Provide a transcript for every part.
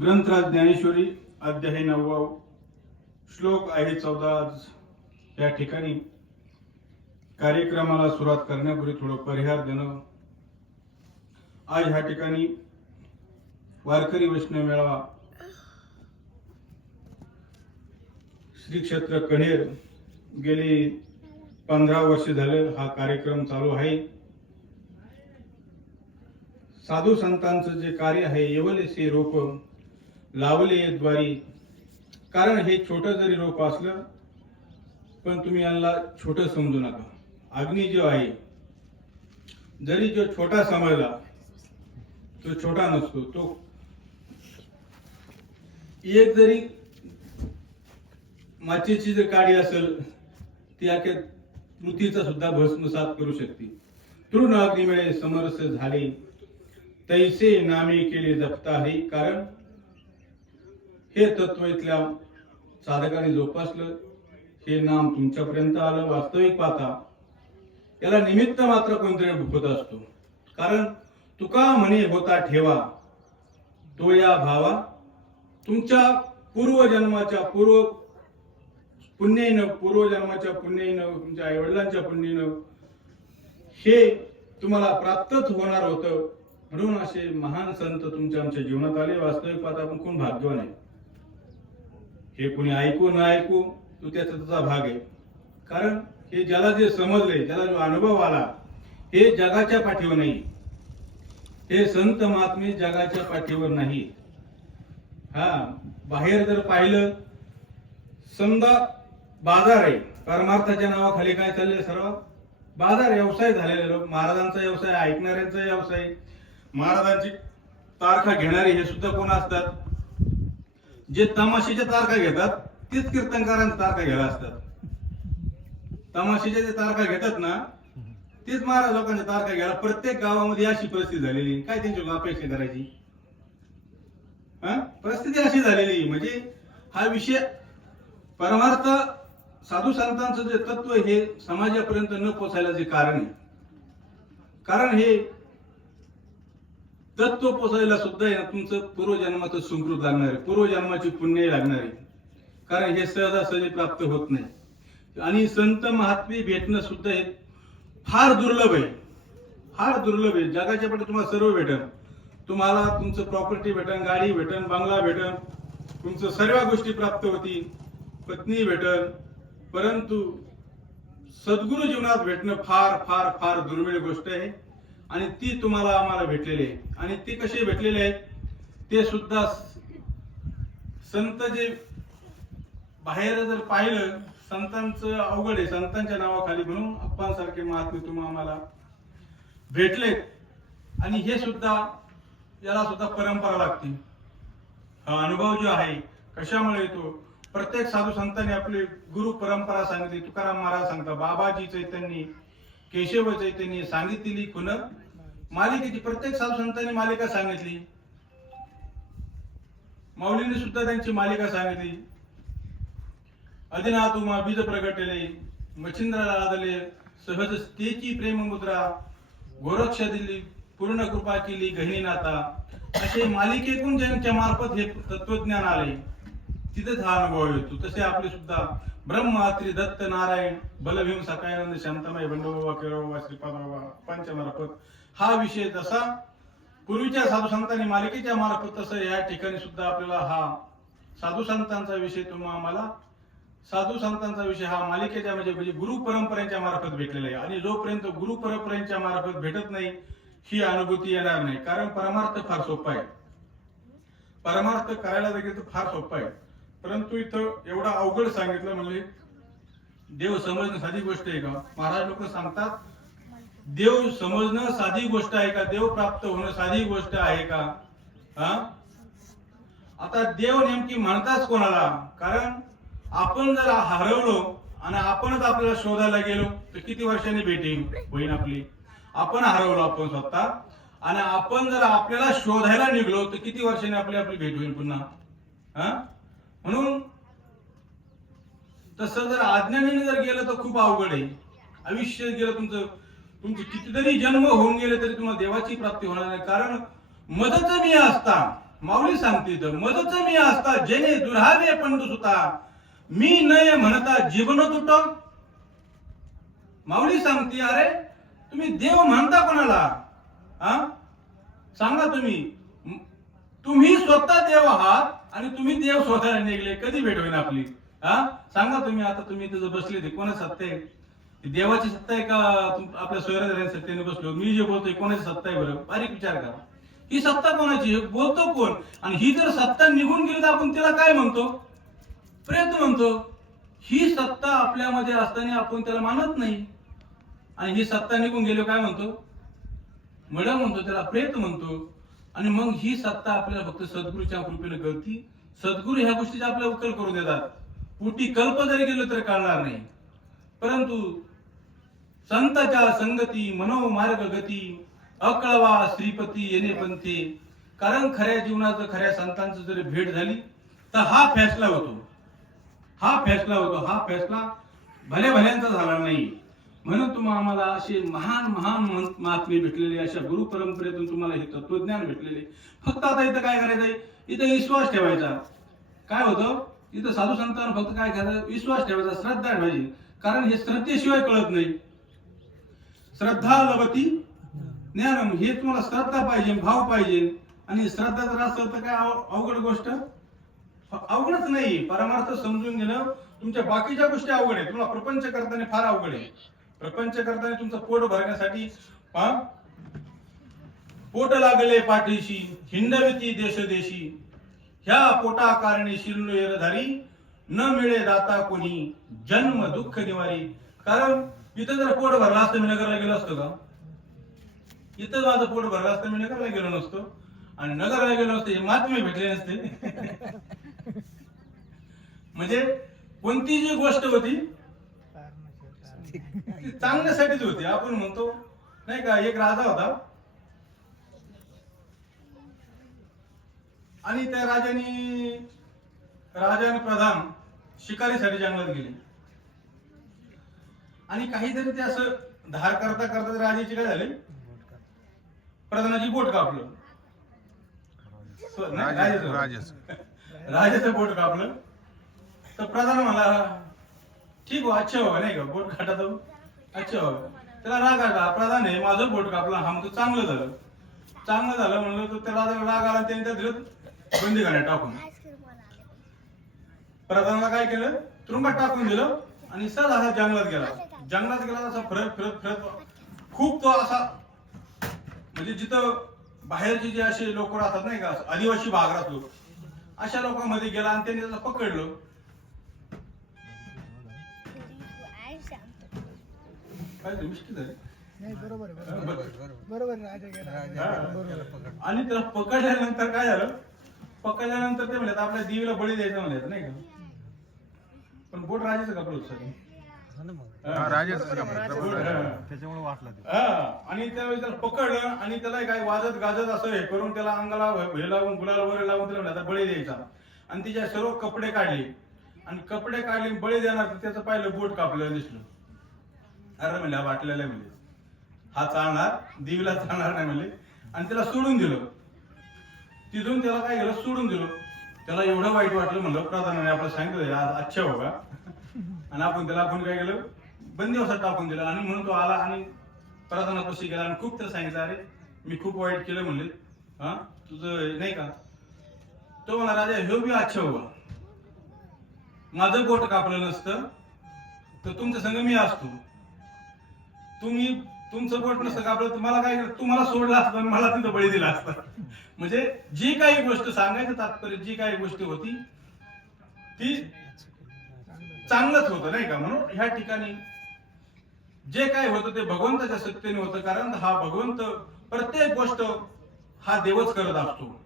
ग्रंथ ज्ञानेश्वरी अध्याय नववा श्लोक आहे चौदा आज. या ठिकाणी कार्यक्रमाला सुरुवात करण्यापूर्वी थोडं परिहार देणं. आज ह्या ठिकाणी वारकरी वैष्णव मेळावा. श्री क्षेत्र कणेर गेली पंधरा वर्ष झाले हा कार्यक्रम चालू आहे. साधू संतांचं जे कार्य आहे येवलेसे रोप लावले द्वारी. कारण हे छोट जरी रोप असलं पण तुम्ही यांना छोट समजू नका. अग्नी जो आहे जरी जो छोटा समजला तो छोटा नसतो तो एक जरी माचीची जर काडी असेल ती अख्या पृथ्वीचा सुद्धा भस्मसात करू शकते. तृण अग्नी समरस झाले. तैसे नामे केले जपता हरी. कारण हे तत्व इथल्या साधकाने जोपासलं. हे नाम तुमच्यापर्यंत आलं वास्तविक पाहता. याला निमित्त मात्र कोणतरी होत असतो. कारण तुका म्हणे होता ठेवा तो या भावा. तुमच्या पूर्वजन्माच्या पूर्व पुण्येनं पूर्वजन्माच्या पुण्येनं तुमच्या आई वडिलांच्या पुण्येनं हे तुम्हाला प्राप्तच होणार होतं. म्हणून असे महान संत तुमच्या आमच्या जीवनात आले. वास्तविक पाहता आपण कोण भाग्यवान आहे? हे कोणी ऐकू न ऐकू तो त्याचा त्याचा भाग आहे. कारण हे ज्याला जे समजले ज्याला जो अनुभव आला हे जगाच्या पाठीवर नाही. हे संत महात्मे जगाच्या पाठीवर नाही. हा बाहेर जर पाहिलं समजा बाजार आहे. परमार्थाच्या नावाखाली काय चाललंय सर्व? बाजार व्यवसाय झालेले लोक. महाराजांचा व्यवसाय ऐकणाऱ्यांचा व्यवसाय. महाराजांची तारखा घेणारे हे सुद्धा कोण असतात? जे तमाशीच्या तारखा घेतात तेच कीर्तनकारांच्या तारखा घ्याव्या असतात तमाशीच्या जे तारखा घेतात ना तेच महाराज लोकांच्या तारखा घ्यायला प्रत्येक गावामध्ये अशी परिस्थिती झालेली. काय त्यांची अपेक्षा करायची? हा? परिस्थिती अशी झालेली. म्हणजे हा विषय परमार्थ साधू संतांचं जे तत्व हे समाजापर्यंत न पोचायला जे कारण आहे. कारण हे तत्व पोचायला सुद्धा या तुमचं पूर्वजन्माचं सुकृत लागणार आहे. पूर्वजन्माची पुण्य लागणार आहे. कारण हे सहजासहजी प्राप्त होत नाही. आणि संत महात्मे भेटणं सुद्धा हे फार दुर्लभ आहे. फार दुर्लभ आहे. जगाच्या पाठी तुम्हाला सर्व भेटन. तुम्हाला तुमचं प्रॉपर्टी भेटन गाडी भेटन बंगला भेटन. तुमचं सर्व गोष्टी प्राप्त होतील. पत्नी भेटन परंतु सद्गुरु जीवनात भेटणं फार फार फार दुर्मिळ गोष्ट आहे. आणि ती तुम्हाला आम्हाला भेटलेली आहे. आणि ती कशी भेटलेली आहेत ते सुद्धा संत जे बाहेर जर पाहिलं संतांचं अवघड आहे संतांच्या नावाखाली म्हणून अप्पांसारखे महात्मे तुम्ही आम्हाला भेटलेत. आणि हे सुद्धा याला सुद्धा परंपरा लागते. हा अनुभव जो आहे कशामुळे येतो प्रत्येक साधू संतांनी आपली गुरु परंपरा सांगितली तुकाराम महाराज सांगतात बाबाजी चैतन्य केशव चैतन्य सांगितलेली खुन मालिकेची प्रत्येक साधू संतांनी मालिका सांगितली. माऊलीने सुद्धा त्यांची मालिका सांगितली. अधिनाथ उमा बीज प्रगटले. मच्छिंद्राला आदले. सहज तेची प्रेममुद्रा. गोरक्ष दिली. पूर्ण कृपा केली गहिनी नाता. असे मालिकेतून ज्यांच्या मार्फत हे तत्वज्ञान आले. तिथेच हा अनुभव येतो. तसे आपले सुद्धा ब्रह्मात्री दत्त नारायण बलभीम सकायानंद शांतमय बंडोबा केळोबा श्रीपादोबा पंचमार्फत हा विषय जसा पूर्वीच्या साधू संतांनी मालिकेच्या मार्फत तसं या ठिकाणी सुद्धा आपल्याला हा साधू संतांचा विषय तुम्हा आम्हाला साधू संतांचा विषय हा मालिकेच्या म्हणजे म्हणजे गुरु परंपरेच्या मार्फत भेटलेला आहे आणि जोपर्यंत गुरु परंपरेच्या मार्फत भेटत नाही ही अनुभूती येणार नाही कारण परमार्थ फार सोपा आहे परमार्थ करायला देखील तर फार सोपा आहे परंतु इथं एवढा अवघड सांगितलं म्हणजे देव समजणं साधी गोष्ट आहे का? महाराज लोक सांगतात देव समजणं साधी गोष्ट आहे का? देव प्राप्त होणं साधी गोष्ट आहे का? हा? आता देव नेमकी म्हणताच कोणाला? कारण आपण जर हरवलो आणि आपणच आपल्याला शोधायला गेलो तर किती वर्षांनी भेटेल होईल आपली? आपण हरवलो आपण स्वतः. आणि आपण जर आपल्याला शोधायला निघलो तर किती वर्षांनी आपली आपली भेट होईल पुन्हा? हा? म्हणून तसं जर अज्ञानाने जर गेलं तर खूप अवघड आहे. आयुष्य गेलं तुमचं तुमचे कितीतरी जन्म होऊन गेले तरी तुम्हाला देवाची प्राप्ती होणार नाही. कारण मदत मी असता माऊली सांगते तर मदत मी असता जेणे दुरावे पंडू सुता मी नये म्हणता जीवन तुट. माऊली सांगते अरे तुम्ही देव म्हणता कोणाला? हा? सांगा तुम्ही. तुम्ही स्वतः देव आहात आणि तुम्ही देव स्वतः निघले कधी भेट होईल आपली? हा? सांगा तुम्ही आता तुम्ही तिथं बसले ते कोणा सत्ता आहे? देवाची सत्ता आहे का आपल्या सोयऱ्या सत्तेने बसलो? मी जे बोलतोय कोणाची सत्ता आहे बरं? बारीक विचार करा. ही सत्ता कोणाची बोलतो कोण? आणि ही जर सत्ता निघून गेली तर आपण तिला काय म्हणतो? प्रयत्न म्हणतो. ही सत्ता आपल्यामध्ये असताना आपण त्याला मानत नाही. आणि ही सत्ता निघून गेलो काय म्हणतो? मड म्हणतो त्याला प्रेत म्हणतो. आणि मग ही सत्ता आपल्याला फक्त सद्गुरूच्या कृपेने कळती. सद्गुरू ह्या गोष्टीचा आपल्याला उकल करून देतात. कुटी कल्प जरी गेलो तर कळणार नाही. परंतु संताच्या संगती मनोमार्ग गती अकळवा श्रीपती येणे पंथे कारण खऱ्या जीवनाचं खऱ्या संतांचं जरी भेट झाली तर हा फैसला होतो. हा फैसला होतो. हा फैसला भल्या भल्यांचा झाला नाही. म्हणून तुम्हा आम्हाला असे महान महान महात्मे भेटलेले अशा गुरु परंपरेतून तुम्हाला हे तत्वज्ञान भेटलेले. फक्त आता इथं काय करायचंय? इथं विश्वास ठेवायचा. काय होतं? इथं साधू संतांना फक्त काय करायचं विश्वास ठेवायचा श्रद्धा ठेवायची. कारण हे श्रद्धेशिवाय कळत नाही. श्रद्धा लवती ज्ञानम हे तुम्हाला श्रद्धा पाहिजे भाव पाहिजे. आणि श्रद्धा जर असेल तर काय अवघड गोष्ट? अवघडच नाही. परमार्थ समजून घेणं तुमच्या बाकीच्या गोष्टी अवघड आहे तुम्हाला प्रपंच करताना फार अवघड आहे. प्रपंच करताना तुमचं पोट भरण्यासाठी पोट लागले पाठीशी हिंडविती देशदेशी. ह्या पोटा कारणी शिरलो येरधारी न मिळे दाता कोणी जन्म दुःख निवारी. कारण इथं जर पोट भरला असतं मी नगरला गेलो असतो का? इथं माझं पोट भरलं असतं मी नगरला गेलो नसतो. आणि नगरला गेलो असते मातमी भेटले नसते. म्हणजे कोणती जी गोष्ट होती चांगल्यासाठीच होती. आपण म्हणतो नाही का एक राजा होता. आणि त्या राजाने राजा आणि प्रधान शिकारीसाठी जंगलात गेले. आणि काहीतरी ते असं धार करता करता राजाची काय झाले? प्रधानाची बोट कापलं. राजाचं. बोट कापलं. तर प्रधान मला ठीक हो अच्छा हो नाही का? बोट काटा तो. अच्छा हो. त्याला राग आला. प्रधान आहे माझं बोट कापला. हा म्हणतो चांगलं झालं. चांगलं झालं म्हणलं तर त्याला राग आला त्याने त्या दिलं बंदी करण्यात टाकून. प्रधानला काय केलं? तुरुंगात टाकून दिलं आणि सहज असा जंगलात गेला. जंगलात गेला असा फिरत फिरत फिरत. खूप तो असा म्हणजे जिथं बाहेरचे जे असे लोक राहतात नाही का? आदिवासी भाग राहतो. अशा लोकांमध्ये गेला आणि त्यांनी त्याला पकडलं. काय झालं? मिस्टेक झाली? नाही बरोबर आहे, हा, बरोबर बरं. बरोबर आहे, राजा गेला हा. आणि त्याला पकडल्यानंतर काय झालं पकडल्यानंतर ते म्हणतात आपल्या देवीला बळी द्यायचा म्हणतात नाही का पण बोट राजाचं कपडं होतं सगळं. हा, राजाचं बोट, कपडं. हा. त्याच्यामुळे ते हा आणि त्यावेळी त्याला पकडलं आणि त्याला काय वाजत गाजत असं हे करून त्याला अंगाला हे लावून गुलाल वगैरे लावून त्याला म्हणलं, आता बळी द्यायचा आणि तिच्या सर्व कपडे काढले आणि कपडे काढले आणि बळी देणार तर त्याचं पाहिलं बोट कापलेलं दिसलं अरे म्हणले हा वाटलेला म्हणले. हा चालणार देवीला चालणार नाही म्हणले. आणि त्याला सोडून दिलं. तिथून त्याला काय केलं? सोडून दिलं. त्याला एवढं वाईट वाटलं म्हणलं प्रधानाने आपलं सांगितलं आज अच्छा बघा आणि आपण त्याला आपण काय केलं? बंदिवसात टाकून दिलं. आणि म्हणून तो आला आणि प्रधानापाशी गेला आणि खूप त्याला सांगितलं अरे मी खूप वाईट केलं म्हणले. हा? तुझं नाही का? तो म्हणा राजा ह्यो बी अच्छा हो माझं बोट कापलं नसतं तर तुमच्या संग मी असतो. तुम्ही तुमचं पोट नसतं कापलं तुम्हाला काय तुम्हाला सोडलं असतं मला तिथं बळी दिला असतं. म्हणजे जी काही गोष्ट सांगायचं तात्पर्य जी काही गोष्ट होती ती चांगलंच होतं नाही का? म्हणून ह्या ठिकाणी जे काय होतं ते भगवंताच्या सत्तेने होतं कारण हा भगवंत प्रत्येक गोष्ट हा देवच करत असतो.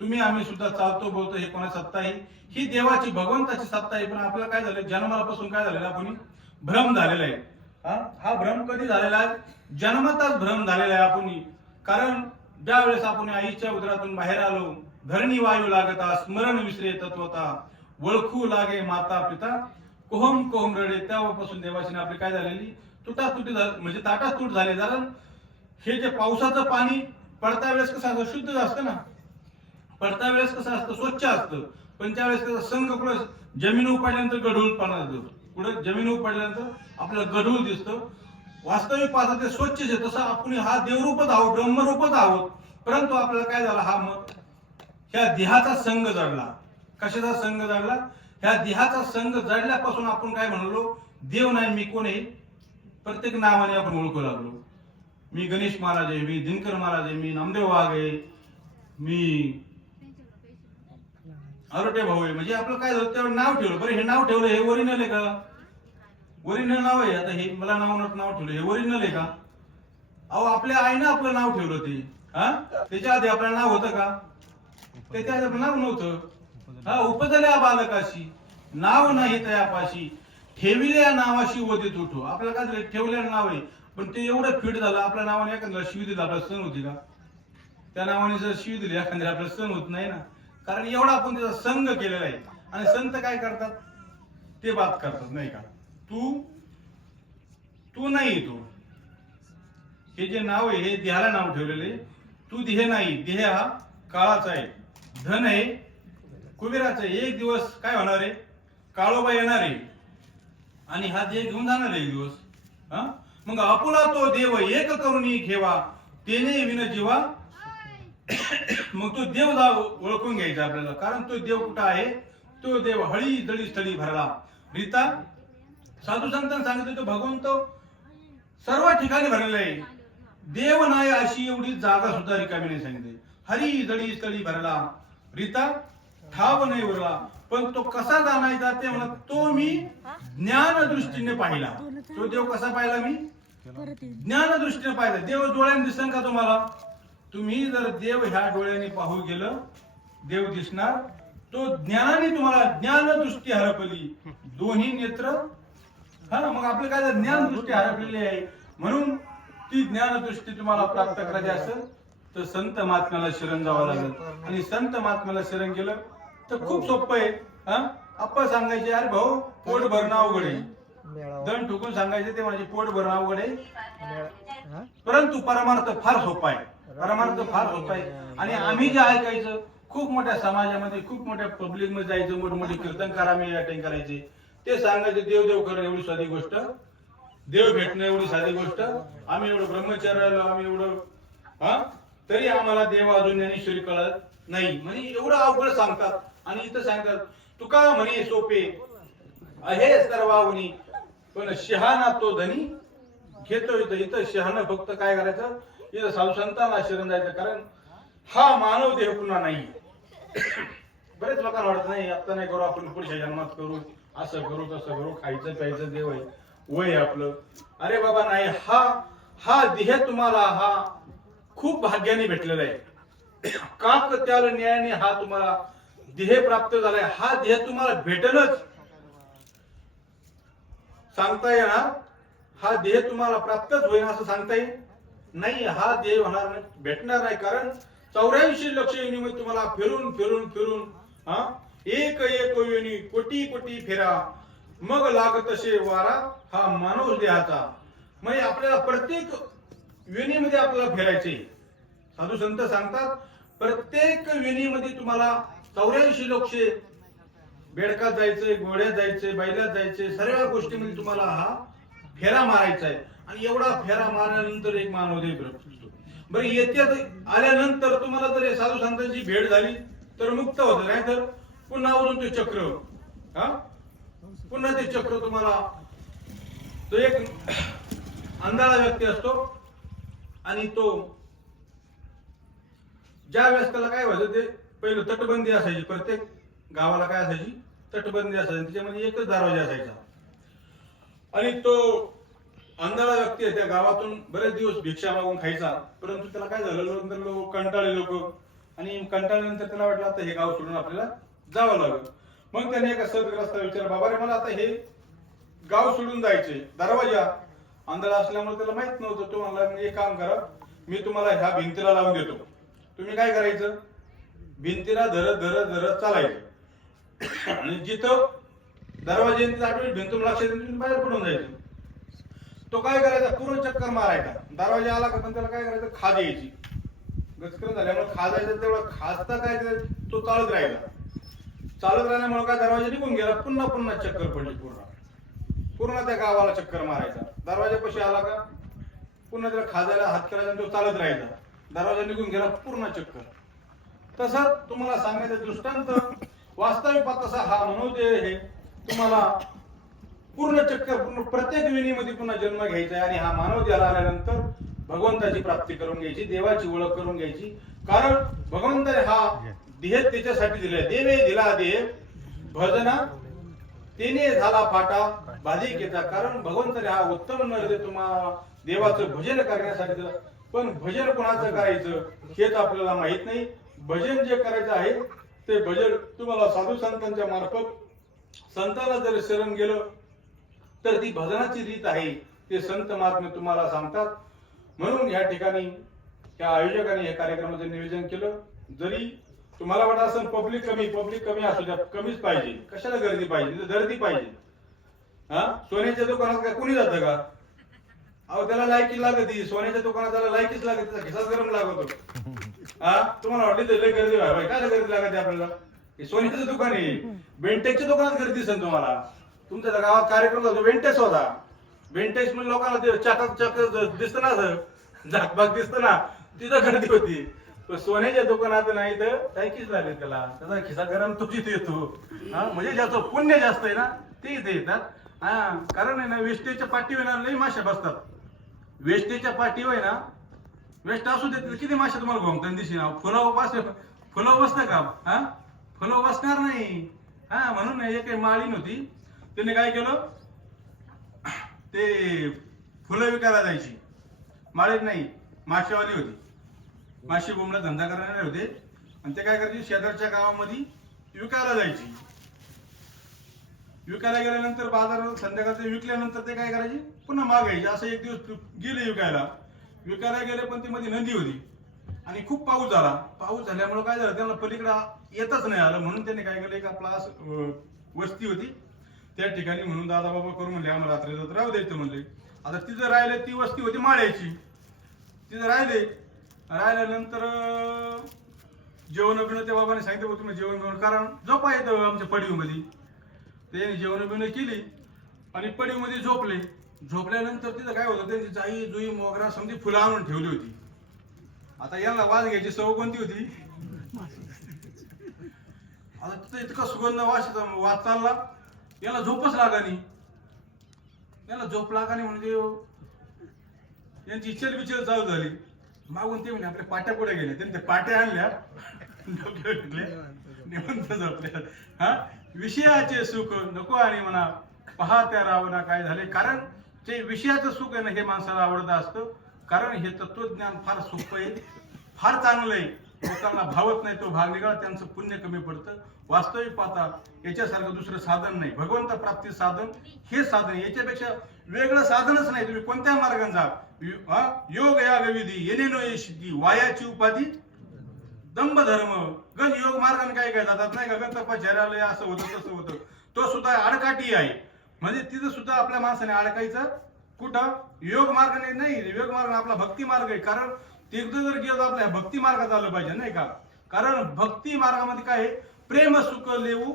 तुम्ही आम्ही सुद्धा चालतो बोलतो हे कोणा सत्ता आहे? ही देवाची भगवंताची सत्ता आहे. पण आपल्याला काय झालं? जन्मापासून काय झालेलं आपण भ्रम झालेला आहे. हा हा भ्रम कधी झालेला आहे? जन्मताच भ्रम झालेला आहे आपण. कारण ज्या वेळेस आपण आईच्या उदरातून बाहेर आलो धरणी वायू लागता स्मरण विसरे तत्वता ओळखू लागे माता पिता कोहम कोहम रडे. तेव्हापासून देवाची आपली काय झालेली? तुटा तुटी म्हणजे ताटाच तूट झाले. कारण हे जे पावसाचं पाणी पडता वेळेस कसं असतं? शुद्ध असतं ना. पडता वेळेस कसं असतं? स्वच्छ असतं. पण त्यावेळेस कसं संघ जमीन उपाडल्यानंतर गढूळ पाण्यात जातो पुढे जमीन उपडल्यानंतर आपल्याला गढूळ दिसतं. वास्तविक पाहता ते स्वच्छ आहे. तसं आपण हा देवरूपच आहोत ब्रह्मरूपच आहोत. परंतु आपल्याला काय झालं? हा मत. ह्या देहाचा संघ जडला. कशाचा संघ जडला? ह्या देहाचा संघ जडल्यापासून आपण काय म्हणलो? देव नाही मी कोण आहे? प्रत्येक नावाने आपण ओळखू लागलो. मी गणेश महाराज आहे मी दिनकर महाराज आहे मी नामदेव वाघ आहे मी अरोटे भाऊ म्हणजे आपलं काय झालं त्यावर नाव ठेवलं. बरं हे नाव ठेवलं हे ओरिजिनल आहे का? ओरिजिनल नाव आहे. आता हे मला नाव नाव ठेवलं. हे ओरिजिनल आहे का? अहो आपल्या आईनं आपलं नाव ठेवलं ते हा? त्याच्या आधी आपलं नाव होतं का? त्याच्या आधी आपलं नाव नव्हतं. हा उपजल्या बालकाशी. नाव नाही तयापाशी. ठेविल्या नावाशी होते उठो. आपल्याला काय झालं? ठेवलेलं नाव आहे. पण ते एवढं फिट झालं आपल्या नावाने एखाद्याला शिव दिला आपला सण होती का? त्या नावाने जर शिव दिली एखाद्याला आपला सण होत नाही ना. कारण एवढा आपण त्याचा संघ केलेला आहे. आणि संत काय करतात? ते बात करतात नाही का? तू तू नाही तू. हे जे नाव आहे हे देहाला नाव ठेवलेले तू देह नाही देह हा काळाचा आहे. धन आहे कुबेराचं आहे. एक दिवस काय होणार आहे? काळोबा येणार आहे. आणि हा देह घेऊन जाणार आहे एक दिवस. हा? मग आपुला तो देव एक करुणी घेवा तेने विन जीवा मग तो देव जा ओळखून घ्यायचा आपल्याला. कारण तो देव कुठं आहे? तो देव हळी दळी स्थळी भरला. रीता साधू संतांना सांगितलं तो भगवंत सर्व ठिकाणी भरलेला आहे. देव नाही अशी एवढी जागा सुद्धा रिकामी नाही सांगितली. हरी दळी स्थळी भरला. रीता ठाव नाही उरला. पण तो कसा जाणायचा ते म्हणत तो मी ज्ञान दृष्टीने पाहिला. तो देव कसा पाहिला मी? ज्ञान दृष्टीने पाहिला. देव डोळ्याने दिसन का तुम्हाला? तुम्ही जर देव ह्या डोळ्याने पाहू गेलं देव दिसणार तो ज्ञानाने तुम्हाला ज्ञान दृष्टी हरपली. दोन्ही नेत्र हा ना मग आपलं काय? ज्ञान दृष्टी हरपलेली आहे. म्हणून ती ज्ञान दृष्टी तुम्हाला प्राप्त करायची असेल तर संत महात्म्याला शरण जावं लागेल. आणि संत महात्म्याला शरण गेलं तर खूप सोपं आहे हा? आप्पा सांगायचे अरे भाऊ पोट भरणं अवघड आहे. दण ठोकून सांगायचे ते म्हणजे पोट भरणं अवघड आहे. परंतु परमार्थ फार सोपा आहे. परमार्थ फार होत आहे. आणि आम्ही जे ऐकायचं खूप मोठ्या समाजामध्ये खूप मोठ्या पब्लिकमध्ये जायचं मोठमोठे कीर्तनकार आम्ही अटेंड करायचे. ते सांगायचे देव देव करणं एवढी साधी गोष्ट. देव भेटणं एवढी साधी गोष्ट. आम्ही एवढं ब्रह्मचर्याला आम्ही एवढं हा? तरी आम्हाला देव अजून ज्ञानेश्वरी कळत नाही. म्हणजे एवढं अवघड सांगतात. आणि इथं सांगतात तुका म्हणे सोपे हे सर्वावनी पण शहाणा तो धनी घेतो इथं इथं शहाणं फक्त काय करायचं? इथं साधू संतांना शरण जायचं कारण हा मानव देह पुन्हा नाही. बरेच लोकांना वाटत नाही आता नाही करू आपण पुढच्या जन्मात करू असं करू तसं करू खायचं प्यायचं देव आहे वय आपलं. अरे बाबा नाही हा हा देह तुम्हाला हा खूप भाग्याने भेटलेला आहे. काक त्याला न्यायाने हा तुम्हाला देह प्राप्त झालाय? हा देह तुम्हाला भेटलच. सांगता येणार? हा देह तुम्हाला प्राप्तच होईल असं सांगता येईल? नाही हा देव होणार नाही भेटणार नाही. कारण चौऱ्याऐंशी लक्ष योनीमध्ये तुम्हाला फिरून फिरून फिरून हा एक एक योनी कोटी कोटी फेरा. मग लागत तसे वारा हा मानव देहाचा. म्हणजे आपल्याला प्रत्येक योनीमध्ये आपल्याला फिरायचे. साधू संत सांगतात प्रत्येक विणीमध्ये तुम्हाला चौऱ्याऐंशी लक्ष बेडकात जायचे घोड्यात जायचे बैलात जायचे सर्व गोष्टीमध्ये तुम्हाला हा फेरा मारायचा आहे. आणि एवढा फेरा मारल्यानंतर एक मानवदेव भेटतो बरं येत्यात आल्यानंतर तुम्हाला जर साधू संतांची भेट झाली तर मुक्त होत. नाही तर पुन्हा अजून ते चक्र हा? पुन्हा ते चक्र तुम्हाला तो एक अंधाळा व्यक्ती असतो आणि तो ज्या वेळेस त्याला काय व्हायचं ते पहिलं तटबंदी असायची प्रत्येक गावाला काय असायची? तटबंदी असायची त्याच्यामध्ये एकच दरवाजा असायचा. आणि तो आंधळा व्यक्ती आहे त्या गावातून बरेच दिवस भिक्षा मागून खायचा. परंतु त्याला काय झालं? नंतर लोक कंटाळले लोक. आणि कंटाळल्यानंतर त्याला वाटलं आता हे गाव सोडून आपल्याला जावं लागलं. मग त्याने एका सदग्रस्ता विचार बाबा रे मला आता हे गाव सोडून जायचे दरवाजा. आंधळा असल्यामुळे त्याला माहीत नव्हतं. तो म्हणला एक काम करा मी तुम्हाला ह्या भिंतीला लावून देतो. तुम्ही काय करायचं? भिंतीला धरत धरत धरत चालायचं. आणि जिथं दरवाजे भिंत लक्षात बाहेर पडून जायचं. तो काय करायचा? पूर्ण चक्कर मारायचा. दरवाजा आला का पण त्याला काय करायचं? खाज यायची. गचकन झाल्यामुळे खाजायचं तेवढं खाजता काय तो चालत राहिला. चालत राहिल्यामुळे काय दरवाजा निघून गेला पुन्हा पुन्हा चक्कर पडली पूर्ण. पूर्ण त्या गावाला चक्कर मारायचा. दरवाजापाशी आला का? पुन्हा त्याला खाजायला हात करायचा तो चालत राहायचा दरवाजा निघून गेला पूर्ण चक्कर. तसंच तुम्हाला सांगायचं दृष्टांत वास्तविक तसा हा मनोदय हे. तुम्हाला पूर्ण चक्कर पूर्ण प्रत्येक विणीमध्ये पुन्हा जन्म घ्यायचा आहे आणि हा मानव द्याला आल्यानंतर भगवंताची प्राप्ती करून घ्यायची देवाची ओळख करून घ्यायची. कारण भगवंताने हा देह त्याच्यासाठी दिलाय देवे दिला देह भजना तेने झाला फाटा घेता कारण भगवंताने हा उत्तम नैवेद्य तुम्हाला देवाचं भजन करण्यासाठी दिलं पण भजन कोणाचं करायचं हेच आपल्याला माहीत नाही. भजन जे करायचं आहे ते भजन तुम्हाला साधू संतांच्या मार्फत संताला जर शरण गेलं तर ती भजनाची रीत आहे ते संत महात्मे तुम्हाला सांगतात. म्हणून या ठिकाणी त्या आयोजकांनी या कार्यक्रमाचं नियोजन केलं. जरी तुम्हाला वाटत असेल पब्लिक कमी पब्लिक कमी असू द्या कमीच पाहिजे. कशाला गर्दी पाहिजे? गर्दी पाहिजे. हा? सोन्याच्या दुकानात काय कोणी जातं का? अहो त्याला लायकी लागती. सोन्याच्या दुकानात त्याला लायकीच लागते खिसाच गरम लागतो. हा? तुम्हाला वाटली तर लय गर्दी व्हाय बाई काय गर्दी लागते आपल्याला? सोन्याचं दुकान आहे. बेंटेक्सच्या दुकानात गर्दी दिसेल तुम्हाला. तुमच्या गावात कार्यक्रम होतो वेंटेश होता. वेंटेश म्हणून लोकांना ते चाकक चक दिसत ना असं दिसत ना. तिथं गर्दी होती. पण सोन्याच्या दुकानात नाही तर लायकीच लागले त्याला? त्याचा खिसा गरम तो तिथे येतो. हा म्हणजे ज्याचं पुण्य जास्त आहे ना ते इथे येतात. हा कारण आहे ना वेस्टेजच्या पाठीवर येणार लई माशा बसतात. वेस्टेजच्या पाठीवर आहे ना वेस्ट असू देत किती मासे तुम्हाला घोमतात दिशी ना फुलावर बस फुलाव बसतं का? हा? फुलाव बसणार नाही. हा म्हणून एक माळीन होती. त्याने काय केलं? ते फुलं विकायला जायची. माळेत नाही माशावाली होती. माशी बोंबला धंदा करणारे होते. आणि ते काय करायचे? शेजारच्या गावामध्ये विकायला जायची. विकायला गेल्यानंतर बाजारात संध्याकाळचे विकल्यानंतर ते काय करायचे? पुन्हा मागायचे. असं एक दिवस गेले विकायला. विकायला गेले पण ती मध्ये नदी होती. आणि खूप पाऊस झाला. पाऊस झाल्यामुळे काय झालं? त्यांना पलीकडे येतच नाही आलं. म्हणून त्यांनी काय केलं? एक आपला वस्ती होती. त्या ठिकाणी म्हणून दादा बाबा करून म्हणले आम्हाला रात्री जात राहू द्यायचं म्हणले. आता तिथं राहिले ती वस्ती होती माळ्याची. तिथं राहिले राहिल्यानंतर जेवण बिवणं त्या बाबाने सांगितलं होतं तुम्ही जेवण बिवण कारण झोपा येतं आमच्या पडीमध्ये त्यांनी जेवण बिवणं केली आणि पडीमध्ये झोपले. झोपल्यानंतर तिथं काय होतं त्यांची जाई जुई मोगरा समजी फुलं आणून ठेवली होती. आता यांना वाज घ्यायची सवय कोणती होती? आता तिथं इतका सुगंध वास वास चालला. याला झोपच लागानी. याला झोप लागानी म्हणजे यांची इचल बिचल चालू झाली. मागून ते म्हणे आपल्या पाट्या पुढे गेले त्यांनी त्या पाट्या आणल्या. डोक्यावर निवंत झोपल्या हा? विषयाचे सुख नको आणि म्हणा पहा त्या रावणा काय झाले. कारण ते विषयाचं सुख आहे ना हे माणसाला आवडत असतं. कारण हे तत्वज्ञान फार सोपं आहे. फार चांगलं आहे. लोकांना भावत नाही तो भाग निघाला त्यांचं पुण्य कमी पडतं. वास्तविक पाहता याच्यासारखं दुसरं साधन नाही. भगवंत प्राप्ती साधन हे साधन याच्यापेक्षा वेगळं साधनच नाही. तुम्ही कोणत्या मार्गाने जा योग या गविधी येणे नो येशिती वायाची उपाधी दंभ धर्म गण योग मार्गाने काय काय जातात? नाही का? गण असं होतं तसं होतं. तो सुद्धा आडकाठी आहे. म्हणजे तिथं सुद्धा आपल्या माणसाने अडकायचं कुठं? योग मार्गाने नाही. योग मार्ग आपला भक्ती मार्ग आहे. कारण तिथं जर गेलो आपल्या भक्ती मार्गात आलं पाहिजे नाही का? कारण भक्ती मार्गामध्ये काय आहे? प्रेम सुख लेऊ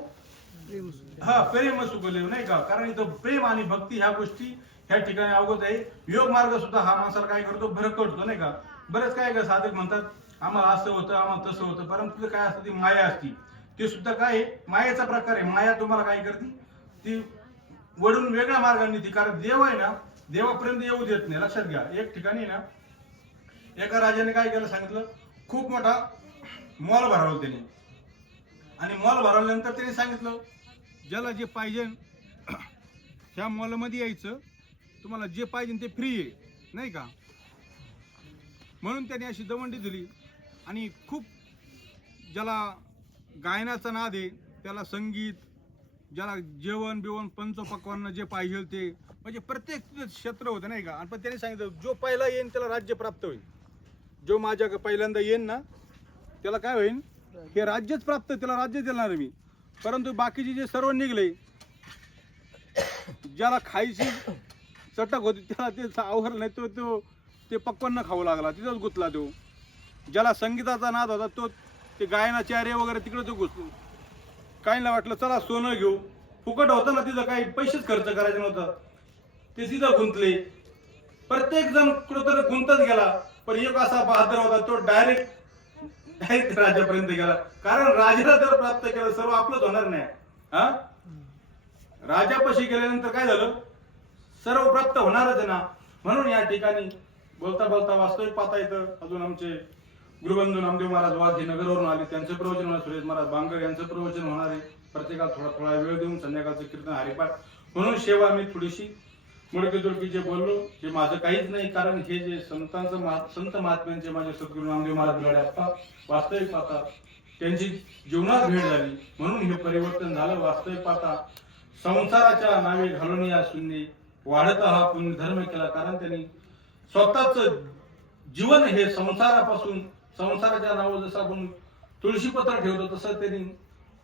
हा प्रेम सुख लेऊ नाही का? कारण इथं प्रेम आणि भक्ती ह्या गोष्टी ह्या ठिकाणी अवगत आहे. योग मार्ग सुद्धा हा माणसाला काय करतो? भरकटतो नाही का? बरेच काय काय साधक म्हणतात आम्हाला असं होतं आम्हाला तसं होतं. परंतु काय असतं? ती माया असती. ते सुद्धा काय आहे? मायेचा प्रकार आहे. माया तुम्हाला काय करते? ती वडून वेगळ्या मार्गाने ती कारण देव आहे ना देवापर्यंत येऊ देत नाही. लक्षात घ्या. एक ठिकाणी ना एका राजाने काय केलं सांगितलं? खूप मोठा मॉल भरवला त्याने. आणि मॉल भरवल्यानंतर त्याने सांगितलं ज्याला जे पाहिजे ह्या मॉलमध्ये यायचं. तुम्हाला जे पाहिजे ते फ्री आहे नाही का? म्हणून त्याने अशी दवंडी दिली. आणि खूप ज्याला गायनाचा नाद आहे त्याला संगीत ज्याला जेवण बिवण पंचपक्वान्न जे पाहिजे ते म्हणजे प्रत्येक क्षेत्र होतं नाही का? आणि पण त्याने सांगितलं जो पहिला येईन त्याला राज्य प्राप्त होईल. जो माझ्या पहिल्यांदा येईन ना त्याला काय होईल हे राज्यच प्राप्त त्याला राज्य देणार मी. परंतु बाकीचे जे सर्व निघले ज्याला खायची चटक होती त्याला ते आवर नाही तो तो ते पक्वांना खाऊ लागला तिथंच गुतला तो. ज्याला संगीताचा नाद होता तो ते गायनाचे आरे वगैरे तिकडे तो घुसतो. नाही वाटलं चला सोनं घेऊ. फुकट होतं ना तिथं काही पैसेच खर्च करायचे नव्हतं. ते तिथं गुंतले. प्रत्येक जण कुठंतरी गुंतत गेला. पण एक असा बहादर होता तो डायरेक्ट डायरेक्ट राजापर्यंत गेला. कारण राजाला जर प्राप्त केलं सर्व आपलंच होणार नाही. हा? राजापाशी गेल्यानंतर काय झालं? सर्व प्राप्त होणारच आहे ना. म्हणून या ठिकाणी बोलता बोलता वास्तविक पाहता येतं. अजून आमचे गुरुबंधू नामदेव महाराज वाघ नगरवरून आले. त्यांचं प्रवचन होणार सुरेश महाराज बांगर यांचं प्रवचन होणार आहे. प्रत्येकाला थोडा थोडा वेळ देऊन संध्याकाळचं कीर्तन हरिपाठ. म्हणून सेवा मी थोडीशी मुडके जे बोललो हे माझं काहीच नाही कारण हे जे संतांचं महा- संत महात्म्यांचे माझे सद्गुरू नामदेव महाराज गड असतात वास्तविक पाहता त्यांची जीवनात भेट झाली. म्हणून हे परिवर्तन झालं. वास्तविक पाहता संसाराच्या नावे घालून या शून्य वाढत हा पुण्य धर्म केला कारण त्यांनी स्वतःच जीवन हे संसारापासून संसाराच्या नावावर जसं आपण तुळशीपत्र ठेवतो तसं त्यांनी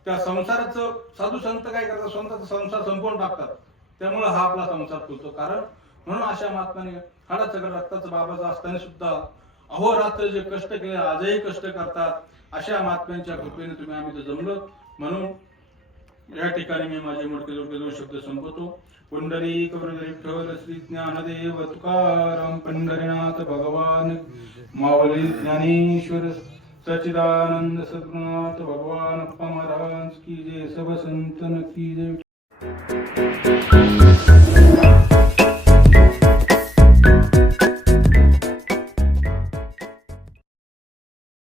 त्या संसाराचं साधू संत काय करतात? स्वतःचा संसार संपवून टाकतात. त्यामुळे हा आपला संसार फुलतो कारण म्हणून अशा महात्माने हाडा सगळं रक्ताचा बाबाचा असताना सुद्धा अहोरात्र जे कष्ट केले आजही कष्ट करतात अशा महात्म्यांच्या कृपेने तुम्ही आम्ही जमलो. म्हणून या ठिकाणी मी माझे मोडके जोडके दोन शब्द संपवतो. पुंडरी विठ्ठल श्री ज्ञानदेव तुकाराम पंढरीनाथ भगवान माऊली ज्ञानेश्वर सच्चिदानंद सद्गुरुनाथ भगवान अप्पा महाराज की जय सब संतन की जय. Thank you.